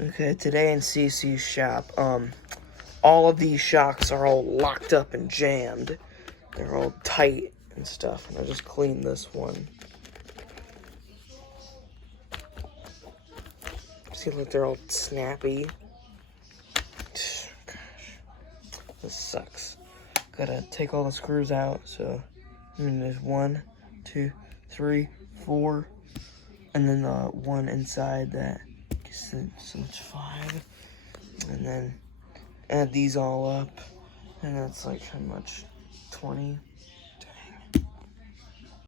Okay, today in CC's shop, all of these shocks are all locked up and jammed. They're all tight and stuff, and I just cleaned this one. See, look, they're all snappy. Gosh, this sucks. Gotta take all the screws out, so there's 1, 2, 3, 4, and then one inside that. So it's 5, and then add these all up, and that's like how much? 20.